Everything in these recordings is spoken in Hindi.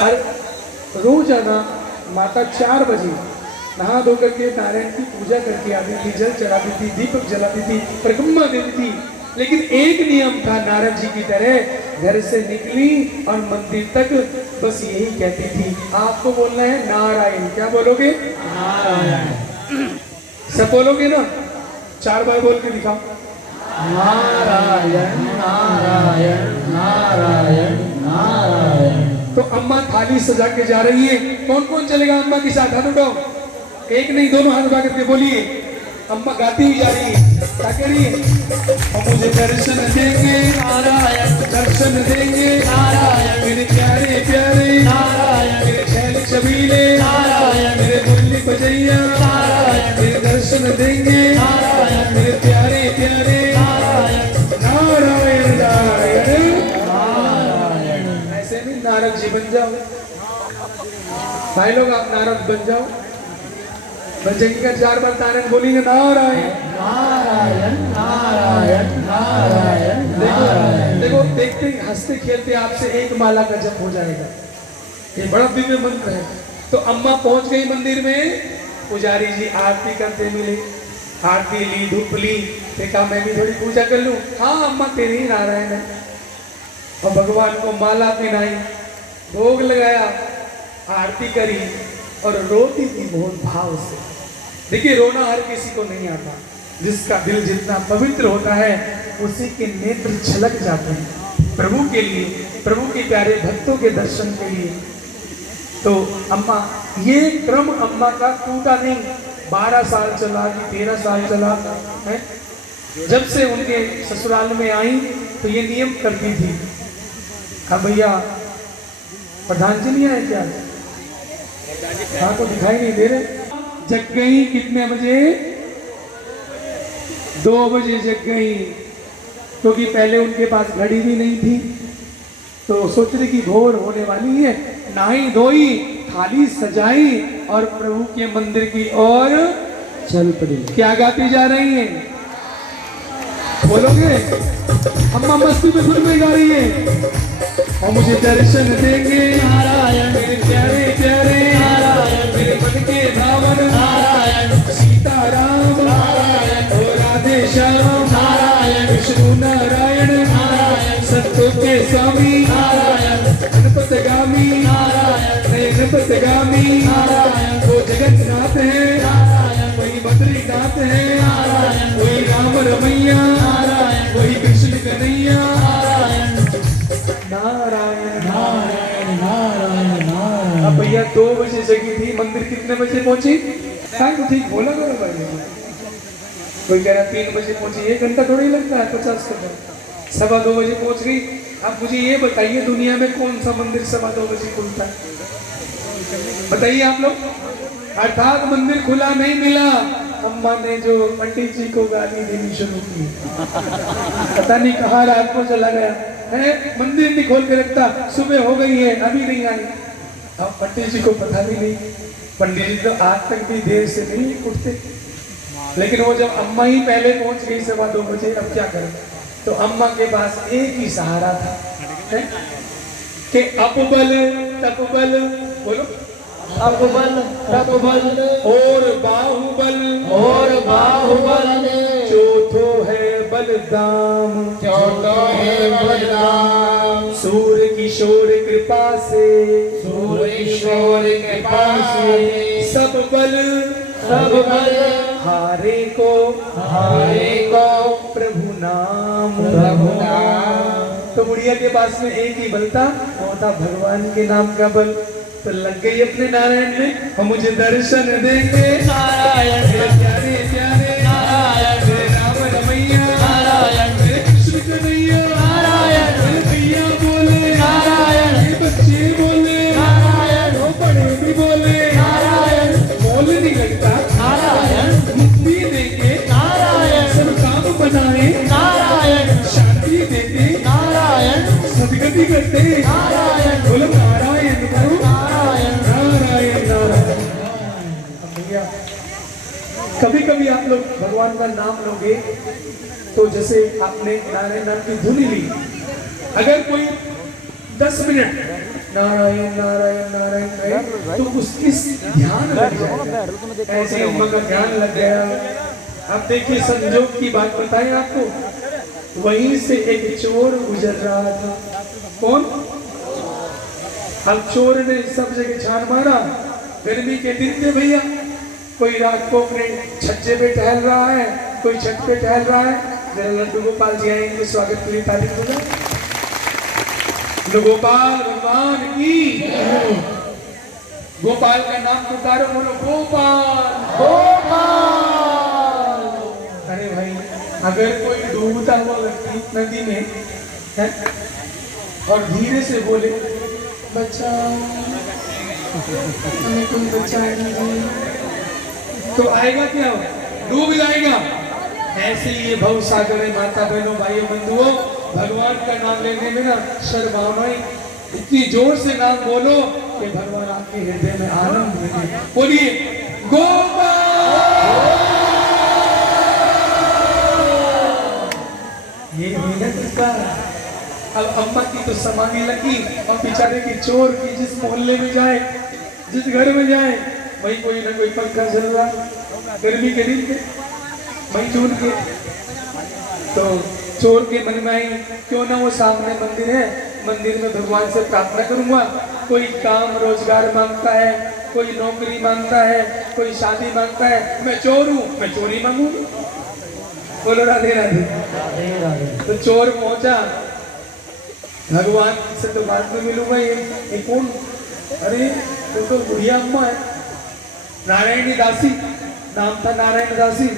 हर रोजाना माता 4 बजे नहा धो करके नारायण की पूजा करके आती थी, जल चढ़ाती थी, दीपक जलाती थी, परिक्रमा देती थी। लेकिन एक नियम था, नारद जी की तरह घर से निकली और मंदिर तक बस यही कहती थी, आपको बोलना है नारायण। क्या बोलोगे? नारायण। सब बोलोगे ना? 4 बार बोल के दिखाओ। नारायण नारायण नारायण नारायण। तो अम्मा थाली सजा के जा रही है। कौन कौन चलेगा अम्मा के साथ? हाथ उठाओ। एक नहीं, दोनों हाथ उठा करके बोलिए। अम्मा गाती हुई जा रही है, क्या कह रही है? और मुझे दर्शन देंगे नारायण, दर्शन देंगे नारायण, मेरे प्यारे प्यारे नारायण, मेरे छैल छबीले नारायण, मेरे मुरली बजैया नारायण, मेरे दर्शन देंगे नारायण, मेरे प्यारे प्यारे नारायण नारायण नारायण नारायण। ऐसे नहीं, नारद जी बन जाओ भाई लोग, आप नारद बन जाओ। बजेंगे का 4 बार नारायण बोलेंगे, नारायण नारायण नारायण नारायण। देखो देखो, देखते हंसते खेलते आपसे एक माला का जप हो जाएगा। ये बड़ा दिव्य मंत्र है। तो अम्मा पहुंच गई मंदिर में, पुजारी जी आरती करते मिले, आरती ली, धूप ली। देखा मैं भी थोड़ी पूजा कर लूं। हाँ अम्मा तेरे ही नारायण है। और भगवान को माला पहनाई, भोग लगाया, आरती करी और रोती थी बहुत भाव से। देखिए रोना हर किसी को नहीं आता, जिसका दिल जितना पवित्र होता है उसी के नेत्र छलक जाते हैं प्रभु के लिए, प्रभु के प्यारे भक्तों के दर्शन के लिए। तो अम्मा, ये क्रम अम्मा का टूटा नहीं। 12 साल चला कि 13 साल चला है। जब से उनके ससुराल में आई तो ये नियम करती थी। हाँ भैया, प्रधान जी नहीं आए क्या? हाँ तो दिखाई नहीं दे रहे। जग गई कितने बजे? 2 बजे जग गई, क्योंकि पहले उनके पास घड़ी भी नहीं थी। तो सोच रही कि भोर होने वाली है। नहाई धोई, थाली सजाई और प्रभु के मंदिर की ओर चल पड़ी। क्या गाती जा रही है? बोलोगे? अम्मा मस्ती में सुन में गा रही है। और मुझे दर्शन देंगे नारायण, मेरे प्यारे प्यारे नारायण, मेरे मन के भावन नारायण, सीताराम नारायण, और राधे श्याम नारायण, विष्णु नारायण नारायण, संतों के स्वामी नारायण, गणपतगामी नारायण, गणपतगामी नारायण, वो जगन्नाथ है नारायण, वही बद्रीनाथ है नारायण, वही राम रमैया नारायण, वही कृष्ण कन्हैया नारायण नारायण नारायण नारायण नारायण। अब भैया 2 बजे जगी थी, मंदिर कितने बजे पहुंची? तो ठीक बोला करो भाई। कोई कह रहा 3 बजे पहुंची, 1 घंटा थोड़ा ही लगता है, 50 कदम। 2:15 बजे पहुंच गई। अब मुझे ये बताइए, दुनिया में कौन सा मंदिर 2:15 बजे खुलता है? बताइए आप लोग। अर्थात मंदिर खुला नहीं मिला। अम्मा ने जो पंडित जी को गाली देनी शुरू की, पता नहीं कहाँ रात को चला गया है, मंदिर नहीं खोल के रखता, सुबह हो गई है अभी नहीं आई। अब पंडित जी को पता भी नहीं। पंडित जी तो आज तक भी देर से नहीं उठते, लेकिन वो जब अम्मा ही पहले पहुंच गई 2:15 बजे, अब क्या करें? तो अम्मा के पास एक ही सहारा था, है? कि अपबल तपबल, बोलो अपबल तपबल और बाहुबल चौथो है बलदाम, चौथो है बलदाम, सूर्य किशोर कृपा से, सूर्य किशोर कृपा से, सब बल हारे को प्रभु नाम। तो बुढ़िया के पास में एक ही बल था, वो था भगवान के नाम का बल। तो लग गई अपने नारायण में, और मुझे दर्शन देंगे नारायण, मेरे प्यारे प्यारे नारायण, मेरे राम रमैया नारायण, मेरे कृष्ण कन्हैया नारायण, मेरे भैया बोले नारायण, मेरे बच्चे बोले नारायण, वो बड़े भी बोले नारायण, बोल नहीं लगता नारायण, मुक्ति देंगे नारायण, सब काम बनाए नारायण, शांति देते नारायण, सदगति करते नारायण, बोलो नारायण करो नारायण नारायण नारायण। भैया कभी कभी आप लोग भगवान का नाम लोगे तो जैसे आपने नारायण नाम की धुन ली, अगर कोई 10 मिनट नारायण नारायण नारायण कहे तो उसकी ध्यान लग जाएगा। ऐसे अम्मा का ध्यान लग गया। अब देखिए संजोग की बात बताएं आपको, वहीं से एक चोर गुजर रहा था। कौन? अब चोर ने सब जगह छान मारा। गर्मी के दिन थे भैया, कोई रात को अपने छज्जे पे टहल रहा है, कोई छत पे टहल रहा है। जरा लड्डू गोपाल जी आएंगे, स्वागत के लिए तारीफ हो जाए। लड्डू गोपाल भगवान की, गोपाल का नाम पुकारो, बोलो गोपाल गोपाल। अरे भाई, अगर कोई डूबता हुआ व्यक्ति नदी में है और धीरे से बोले बचाओ हमें, कोई बचाए नहीं, तो आएगा क्या? डूब जाएगा। ऐसे ही ये भव सागर है। माता बहनों भाइयों बंधुओं, भगवान का नाम लेने में ना शर्माओ नहीं, इतनी जोर से नाम बोलो कि भगवान आपके हृदय में आनंद देंगे। बोलिए गोपाल। ये मेहनत का। अब अम्मा की तो समाधि लगी और बेचारे की चोर की जिस मोहल्ले में जाए, जिस घर में जाए, वही कोई ना कोई पंखा चल रहा, गर्मी के दिन में वही जून के। तो चोर के मन में आई, क्यों ना वो सामने मंदिर है, मंदिर में भगवान से प्रार्थना करूंगा। कोई काम रोजगार मांगता है, कोई नौकरी मांगता है, कोई शादी मांगता है, मैं चोर हूँ, मैं चोरी मांगू। बोलो राधे राधे। तो चोर पहुंचा, भगवान से तो बाद में मिलूंगा। ये कौन? अरे तो बुढ़िया अम्मा है, नारायणी दासी नाम था, नारायण दासी।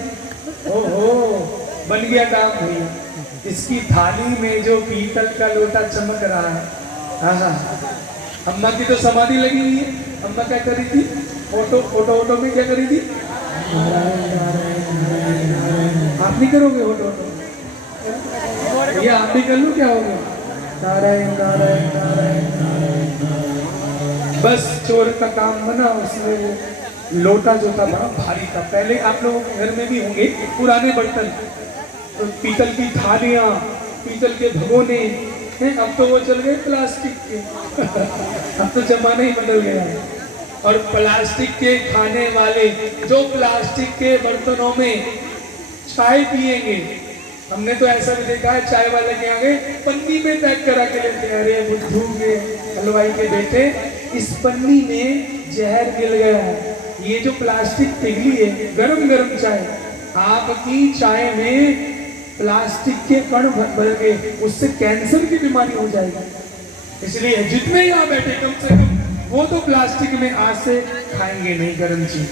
ओहो, बन गया काम भैया। इसकी थाली में जो पीतल का लोटा चमक रहा है, हाँ, अम्मा की तो समाधि लगी हुई है। अम्मा क्या करी थी? फोटो में क्या करी थी? आप नहीं करोगे फोटो? भैया आप भी कर लो, क्या होगा? नारायण नारायण नारायण नारायण। बस चोर का काम बना। उसमें लोटा जो था बड़ा भारी था। पहले आप लोगों के घर में भी होंगे पुराने बर्तन, तो पीतल की थालियां, पीतल के भगोने हैं। अब तो वो चल गए प्लास्टिक के। अब तो जमाना ही बदल गया है। और प्लास्टिक के खाने वाले जो प्लास्टिक के बर्तनों में चाय पिएंगे, हमने तो ऐसा भी देखा है, चाय वाले के आगे पन्नी में पैक करा के लेते हैं। अरे बुद्धू के हलवाई के बेटे, इस पन्नी में जहर गिर गया है। ये जो प्लास्टिक पिघली है, गरम गरम चाय, आपकी चाय में प्लास्टिक के कण भर गए, उससे कैंसर की बीमारी हो जाएगी। इसलिए जितने यहाँ बैठे कम से कम वो तो प्लास्टिक में आज से खाएंगे नहीं गरम चीज।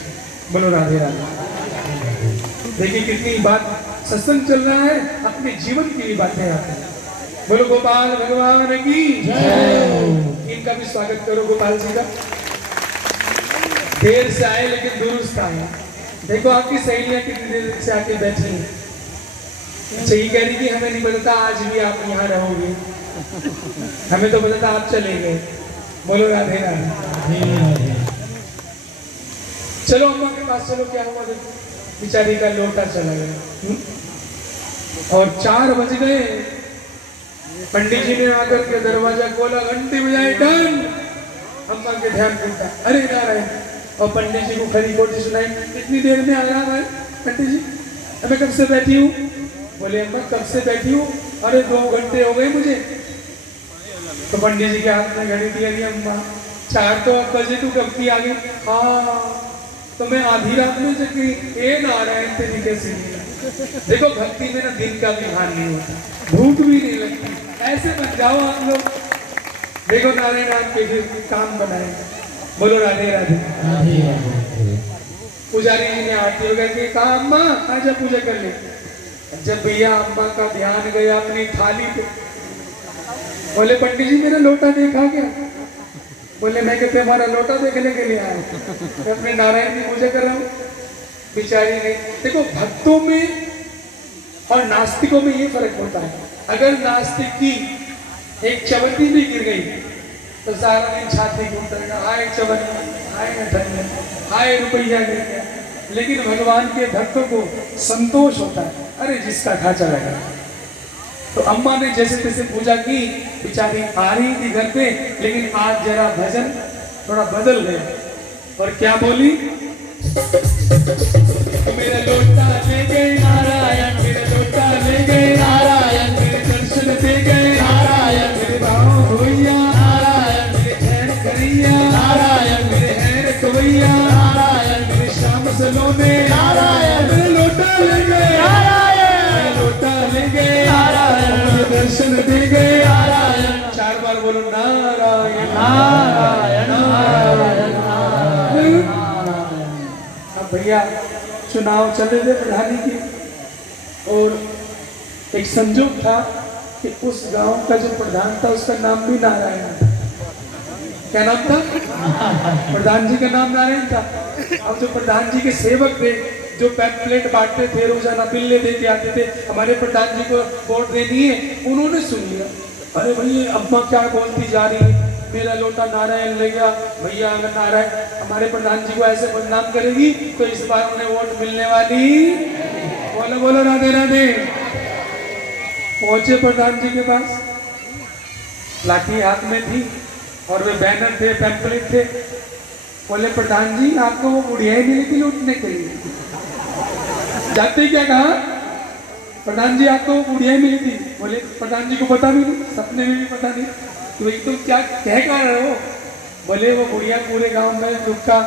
बोलो राधे राधे। देखिए कितनी बात, सत्संग चल रहा है, अपने जीवन की भी बातें आती हैं। बोलो गोपाल भगवान की जय। इनका भी स्वागत करो, गोपाल जी का। देर से आए लेकिन दुरुस्त आए। देखो आपकी सहेलियां कितनी देर से आके बैठी हैं। अच्छा, ये कह रही थी हमें नहीं पता आज भी आप यहाँ रहोगे, हमें तो पता था आप चले गए। बोलो राधे राधे। चलो अम्मा के पास चलो, क्या हुआ देखो, बेचारी का लोटा चला गया। और 4 बज गए। पंडित जी ने आकर के दरवाजा खोला, घंटी बजाई, डन। अम्मा के ध्यान टूटा, अरे नारायण। और पंडित जी को खरी खोटी सुनाई, इतनी देर में आया है पंडित जी, मैं कब से बैठी हूँ? बोले अम्मा कब से बैठी हूँ? अरे 2 घंटे हो गए मुझे। तो पंडित जी के हाथ में घड़ी थी। अरे अम्मा 4 तो बजे तू कब की आ गई? हाँ तो मैं आधी रात में जगी। ए नारायण तेरी कैसी। देखो भक्ति में ना दिन का भी हाल नहीं होता, भूख भी नहीं लगती। ऐसे बन जाओ आप लोग। देखो नारायण आपके फिर काम बनाए। बोलो राधे राधे। पुजारी जी ने आरती वगैरह की, कहा अम्मा आजा पूजा कर ले। जब भैया अम्मा का ध्यान गया अपनी थाली पे, बोले पंडित जी मेरा लोटा देखा क्या? बोले मैं कहते हमारा लोटा देखने के लिए आया, मैं अपने नारायण की पूजा कर रहा हूँ। बेचारी ने, देखो भक्तों में और नास्तिकों में ये फर्क होता है। अगर नास्तिक की एक चवन्नी भी गिर गई तो सारा दिन छाती घूमता, हाय चवन्नी, हाय धन्य, हाय रुपया गिर गया। लेकिन भगवान के भक्तों को संतोष होता है, अरे जिसका ढांचा लगा। तो अम्मा ने जैसे तैसे पूजा की बेचारी आ रही थी घर पे, लेकिन आज जरा भजन थोड़ा बदल गया। और क्या बोली? मेरा लोटा ले गए नारायण, मेरा लोटा ले गए नारायण, मेरे दर्शन दे गए नारायण, मेरे भाव भैया नारायण, मेरे खैर करिया नारायण, मेरे हैर कवैया नारायण, मेरे श्याम सलोने नारायण, मेरे लोटा ले गए नारायण, मेरे लोटा ले गए नारायण, मुझे दर्शन दे गए नारायण। 4 बार बोलो नारायण नारायण नारायण नारायण। अब भैया चुनाव चल रहे थे प्रधानी की, और एक संजोग था कि उस गांव का जो प्रधान था उसका नाम भी नारायण था। क्या नाम था? प्रधान जी का नाम नारायण था। अब जो प्रधान जी के सेवक थे, जो पैम्पलेट बांटते थे, रोजाना बिल्ले देके आते थे, हमारे प्रधान जी को वोट देनी है, उन्होंने सुन लिया। अरे भैया अम्मा क्या बोलती जा रही है, मेरा लोटा नारायण ले गया, भैया अगर नारायण हमारे प्रधान जी को ऐसे बदनाम करेगी तो इस बार उन्हें वोट मिलने वाली। बोलो बोलो राधे राधे। पहुंचे प्रधान जी के पास, लाठी हाथ में थी और वे बैनर थे, पैम्पलेट थे। बोले प्रधान जी आपको वो बुढ़िया ही मिली थी लूटने के लिए। जाते ही क्या कहा? प्रधान जी आपको वो बुढ़िया ही मिली थी। बोले प्रधान जी को पता भी नहीं, सपने में भी पता नहीं। तो भाई तुम क्या कह कर रहे हो? बोले वो बुढ़िया पूरे गांव में दुखा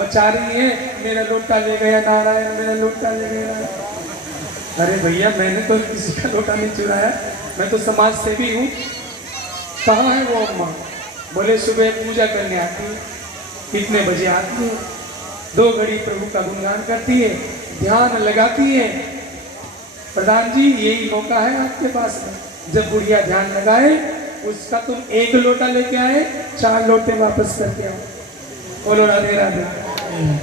मचा रही है, मेरा लोटा ले गया नारायण, मेरा लोटा ले गया नारायण। अरे भैया मैंने तो किसी का लोटा नहीं चुराया, मैं तो समाज सेवी हूँ। कहाँ है वो अम्मा? बोले सुबह पूजा करने आती है। कितने बजे आती है? 2 घड़ी प्रभु का गुणगान करती है, ध्यान लगाती है। प्रधान जी यही मौका है आपके पास में, जब बुढ़िया ध्यान लगाए उसका तुम 1 लोटा लेके आए, 4 लोटे वापस करके आओ। बोलो राधे राधे।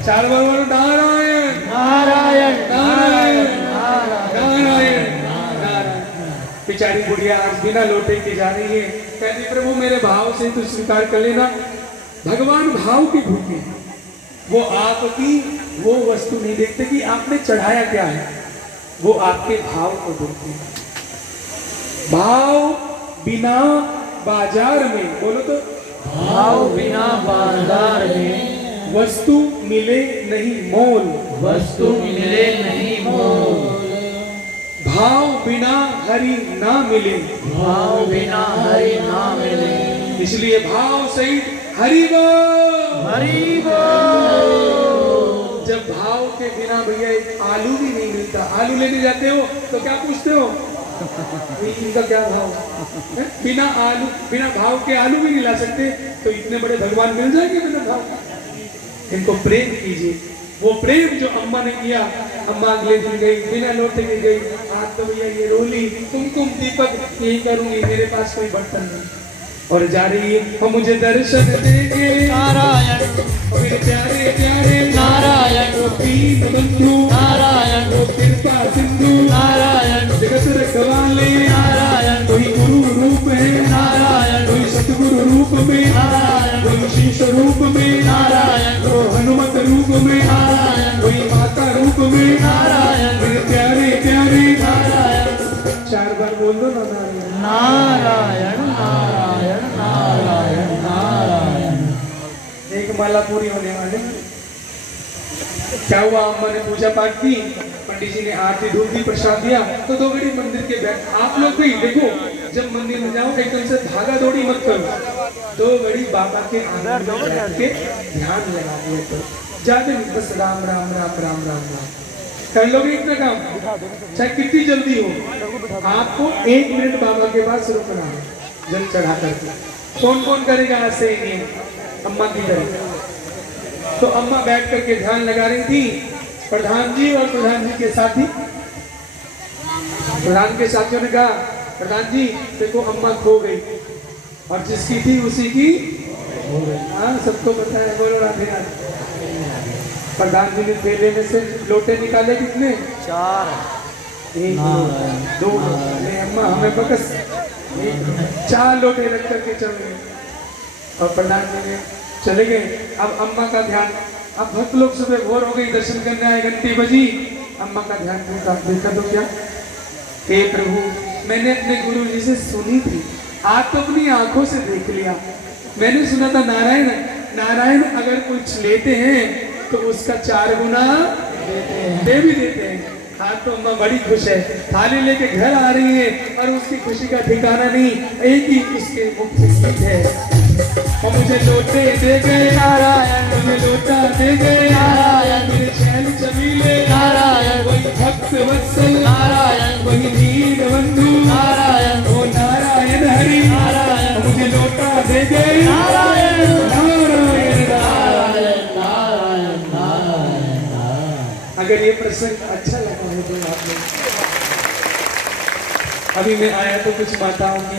4 बार बोलो नारायण नारायण नारायण नारायण नारायण। बेचारी बुढ़िया आज बिना लोटे के जा रही है, कहती प्रभु मेरे भाव से तू स्वीकार कर लेना। भगवान भाव के भूखे हैं, वो आपकी वो वस्तु नहीं देखते कि आपने चढ़ाया क्या है, वो आपके भाव को देखते हैं। भाव बिना बाजार में, बोलो तो, भाव बिना बाजार में वस्तु मिले नहीं मोल, वस्तु मिले नहीं मोल। भाव बिना हरि ना मिले, भाव बिना हरि ना मिले। इसलिए भाव सहित हरि बोल हरि बोल। जब भाव के बिना भैया एक आलू भी नहीं मिलता, आलू लेने जाते हो तो क्या पूछते हो? इनका क्या भाव है? बिना आलू बिना भाव के आलू भी नहीं ला सकते, तो इतने बड़े भगवान मिल जाएंगे बिना भाव। इनको प्रेम कीजिए, वो प्रेम जो अम्मा ने किया। अम्मा अगले दिन गई, बिना लोटे के गई, आज तो भैया ये रोली कुमकुम दीपक यही करूंगी, मेरे पास कोई बर्तन नहीं, और जा रही है। और मुझे दर्शन देंगे नारायण, मेरे प्यारे प्यारे नारायण, दीन बंधु नारायण, कृपा सिंधु नारायण, जगत रखवाले नारायण, कोई गुरु रूप है नारायण, कोई सतगुरु रूप में नारायण, कोई शीश रूप में नारायण, कोई हनुमत रूप में नारायण, कोई माता रूप में नारायण, मेरे प्यारे प्यारे नारायण। 4 बार बोल दो ना नारायण। नारायण नारायण नारायण नारायण। एक माला पूरी होने वाली। क्या हुआ? अम्मा ने पूजा पाठ की, पंडित जी ने आरती धूप दी, प्रसाद दिया, तो 2 घड़ी मंदिर के बैठ। आप लोग भी देखो, जब मंदिर में जाओ एकदम से भागा दौड़ी मत करो, 2 घड़ी बाबा के अंदर बैठ के ध्यान लगा दिया करो। जाते नहीं, बस राम राम राम राम राम राम कर लोगे इतना काम, चाहे कितनी जल्दी हो। आपको 1 मिनट बाबा के पास रुकना है, जल चढ़ा करके। कौन कौन करेगा आज से ये? अम्मा की तरह। तो अम्मा बैठ करके ध्यान लगा रही थी। प्रधान जी और प्रधान जी के साथी, प्रधान के साथियों ने कहा प्रधान जी देखो अम्मा खो गई, और जिसकी थी उसी की हो गई। हाँ सबको पता है, बोलो राधे राधे। प्रधान जी ने थैले में से लोटे निकाले, कितने? 4। 1 2 नहीं अम्मा हमें बकस 4 लोटे रख करके चल गए, और प्रधान जी ने चले गए। अब अम्मा का ध्यान, अब भक्त लोग सुबह भोर हो गई, दर्शन करने आए, घंटी बजी, अम्मा का ध्यान टूटा। देखा तो क्या? हे प्रभु मैंने अपने गुरु जी से सुनी थी आज तो अपनी आंखों से देख लिया। मैंने सुना था नारायण नारायण अगर कुछ लेते हैं तो उसका 4 गुना दे भी देते हैं। आज तो अम्मा बड़ी खुश है, थाली लेके घर आ रही है और उसकी खुशी का ठिकाना नहीं। एक ही उसके मुख से गीत है, और मुझे लोटे दे गए नारायण, मुझे लोटा दे गए नारायण, मेरे चैन चमीले नारायण, वही भक्त वत्सल नारायण, वही दीन बंधु नारायण, ओ नारायण हरि नारायण, मुझे लोटा दे गए नारायण, नारायण नारायण। नारायण, नारायण, नारायण। अगर ये प्रसंग अच्छा लगा हो तो आप लोग, अभी मैं आया तो कुछ माताओं की